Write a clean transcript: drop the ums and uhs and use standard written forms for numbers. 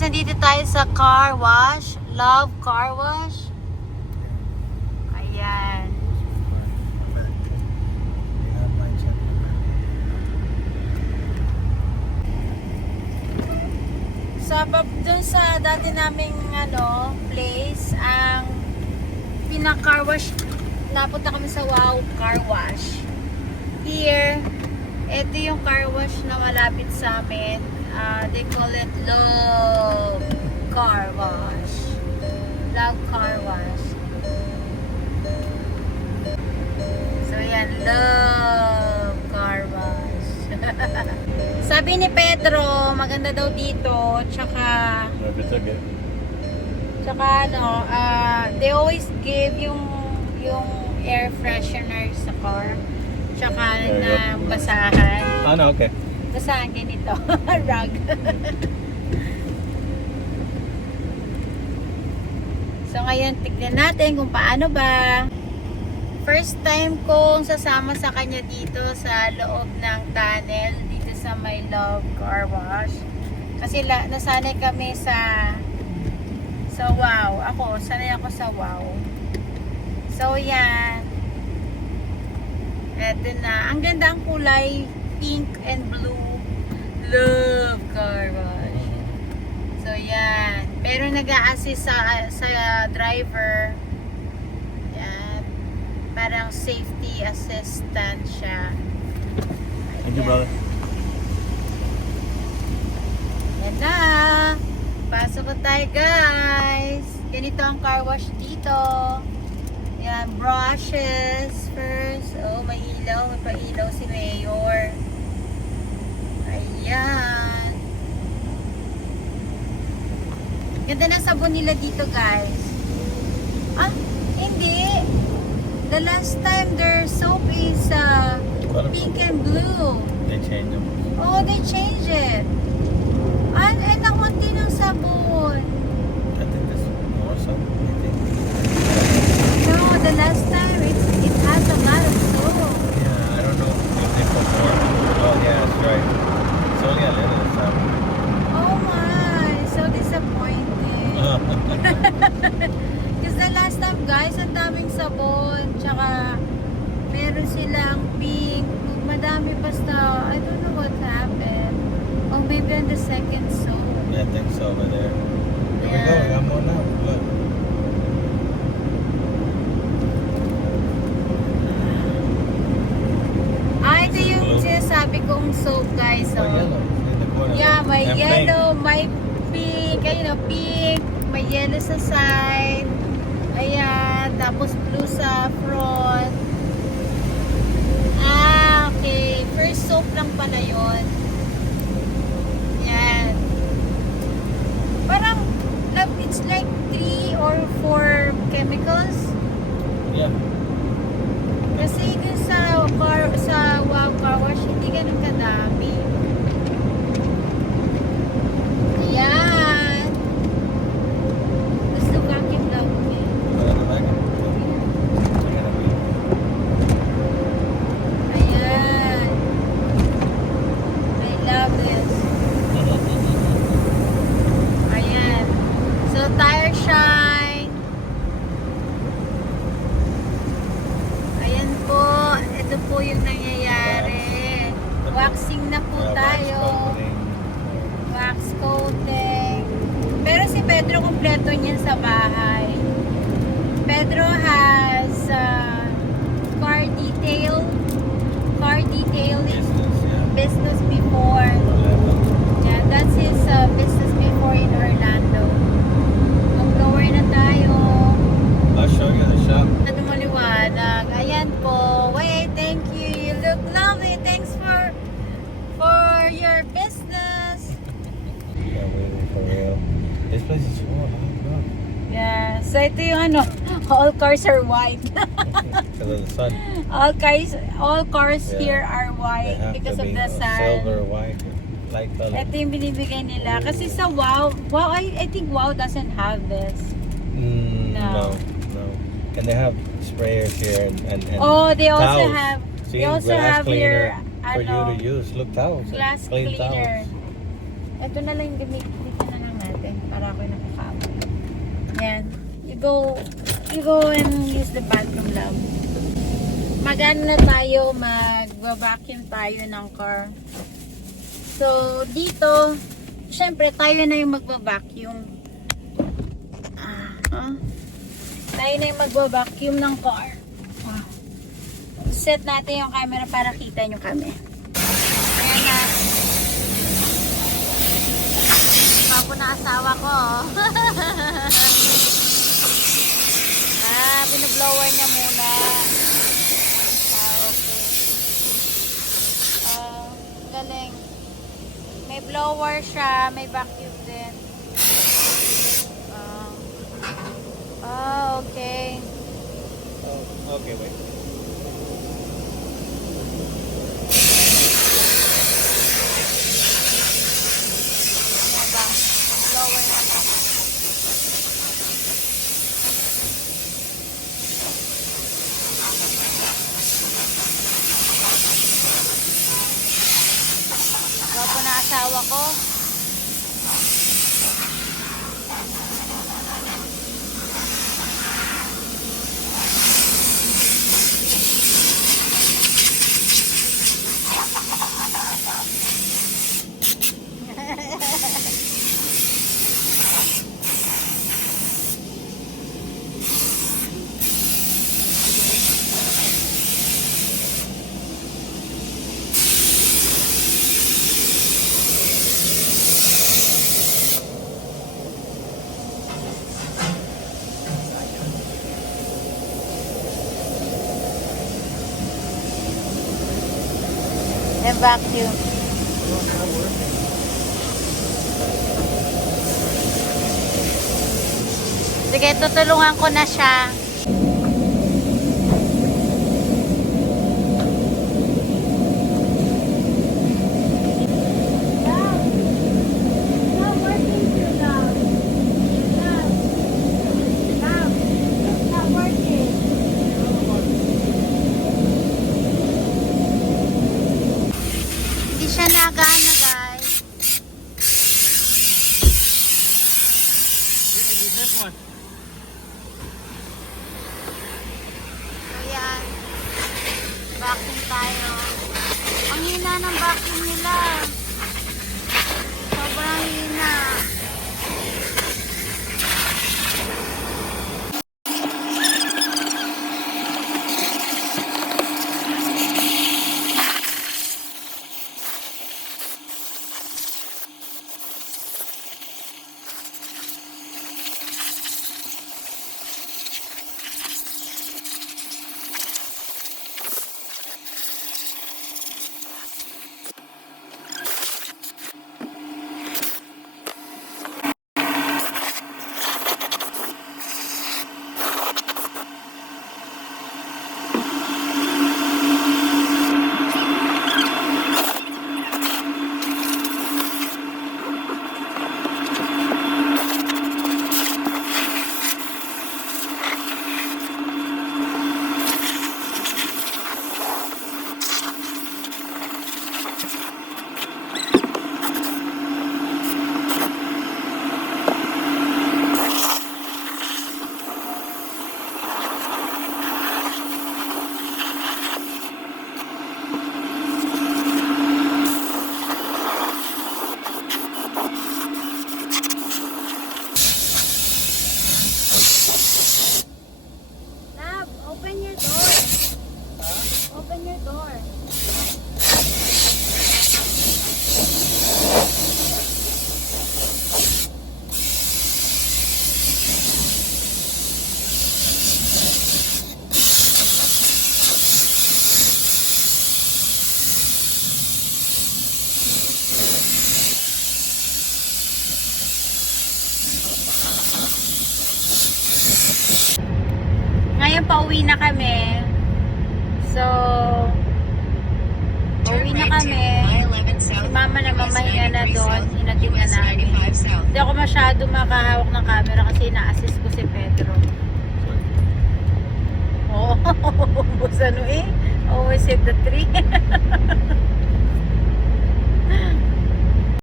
Guys, nandito tayo sa car wash. Love Car Wash. Ayan. Sa dun sa dati naming place, ang pina-car wash, napunta kami sa Wow Car Wash. Here, ito yung car wash na malapit sa amin. They call it Love Car Wash. Love Car Wash. So yan, Love Car Wash. Sabi ni Pedro, maganda daw dito. Tsaka they always give yung air freshener sa car. Tsaka na basahan. No, okay. Basahan ganito. Rug. So ngayon, tignan natin kung paano ba. First time kong sasama sa kanya dito sa loob ng tunnel, dito sa My Love Car Wash. Kasi nasanay kami sa Wow. Sanay ako sa Wow. So yan. Eto na. Ang ganda ang kulay, pink and blue. Love Car Wash. So yan. Pero nag-a-assist sa driver. Yan. Parang safety assistant siya. Thank you, brother. Yan na. Pasok na tayo, guys. Ganito ang car wash dito. Yan, brushes first. Oh, may ilaw. May pa-ilaw si Mayor. Ayan. Ganda na sabon nila dito, guys. Hindi. The last time their soap is pink and blue. They changed them. Oh, they changed it. And nakunti ng sabon. I think there's more something. I think. No, the last time it has a lot of soap. Yeah, I don't know if they put more. Oh, yeah, that's right. It's only a little something. Oh my, so disappointing. Because the last time, guys, ang daming sabon. Tsaka, meron silang pink. Madami basta. I don't know what happened. Or maybe on the second soap. Yeah, I think so over there. Here Yeah. we go. We got more now. Look. Ito yung sinasabi kong soap, guys. Oh, yellow. In the corner. Yeah, may And yellow, may pink, pink, may yellow sa side. Ayan, tapos blue sa front. Okay. First soap lang pala yun. Yan. Parang, it's like 3 or 4 chemicals. Yeah. Kasi dun sa Wow Car Wash, hindi ganun kadami. Ayan. Gusto kang vlog mo eh. Ayan. I love this. Ayan. So, tire shine. Ayan po. Ito po yung nangyayari. Waxing na po tayo. Wax coating. Pero si Pedro kompleto niyan sa bahay. Pedro has car detailing business before. Yeah, that's his business before in Orlando. Mag-blower na tayo. I'll show you the shop. Ano maliwanag. Ayan po. Wait, thank you. You look lovely. Thanks for your business. Yeah, really, for real. This place is full. Look. Yeah. So ito yung all cars are white. Because of the sun. All cars Yeah. here are They white have because to of be the sun. silver, white, light color. Ito yung binibigay nila. Kasi sa Wow, I think Wow doesn't have this. No. And they have sprayers here and Oh, they also towels. have, See, they also glass have your, for you to use. Look, towels. glass Clean cleaner. towels. Ito na lang yung dito na lang natin. you go and use the bathroom, love. Mag-ano na tayo, mag-vacuum tayo ng car. So, dito, syempre, tayo na yung mag-vacuum. Tayo na yung mag-vacuum ng car. Set natin yung camera para kita nyo kami. Ayan na. Bago na asawa ko. Binublower niya muna. Okay. Galing. May blower siya, may vacuum din. Okay. Okay, wait. Blower na to. Bago na asawa ko. And vacuum. Sige, tutulungan ko na siya. Nagana, guys. Yeah, use this one. Ayan. Vacuum tayo. Ang hina ng vacuum nila. Sobrang hina. Open your door. Open your door. Ngayon pauwi na kami. So, pauwi na kami. Si mama na mamahinga na doon. Hinatid na namin. Hindi ako masyado makahawak ng camera kasi na-assist ko si Pedro. Oo. Bus ano eh. Always hit the tree.